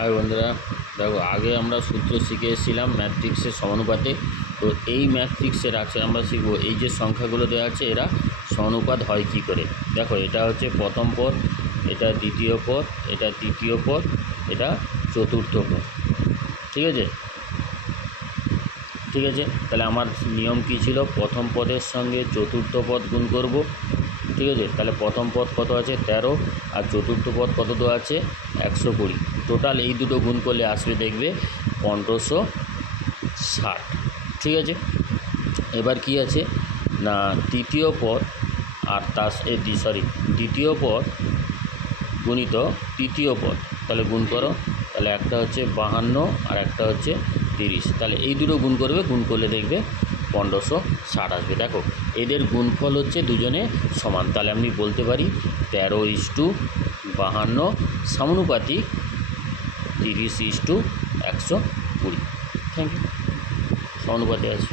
High বন্ধুরা, দেখো আগে আমরা সূত্র শিখে এসেছিলাম ম্যাট্রিক্সের সমানুপাতে। তো এই ম্যাট্রিক্সের আছে আমরা শিখবো এই যে সংখ্যাগুলো দেওয়া আছে এরা সমানুপাত হয় কি করে। দেখো এটা হচ্ছে প্রথম পদ, এটা দ্বিতীয় পদ, এটা তৃতীয় পদ, এটা চতুর্থ পদ। ঠিক আছে, তাহলে আমার নিয়ম কী ছিল, প্রথম পদের সঙ্গে চতুর্থ পদ গুণ করব। ঠিক আছে, তাহলে প্রথম পদ কত আছে 13 আর চতুর্থ পদ কত দেওয়া আছে 120। টোটাল এই দুটো গুণ করলে আসবে দেখবে 1560। ঠিক আছে, এবার কি আছে না তৃতীয় পদ আর দ্বিতীয় পদ গুণিত তৃতীয় পদ, তাহলে গুণ করো। তাহলে একটা হচ্ছে 52 আর একটা হচ্ছে 30। তাহলে এই দুটো গুণ করবে, গুণ করলে দেখবে 1560 আসবে। দেখো এদের গুণফল হচ্ছে দুজনে সমান, তাহলে আমি বলতে পারি 13:52 সমানুপাতিক 30:120। থ্যাংক ইউ, সমানুপাতে আছে।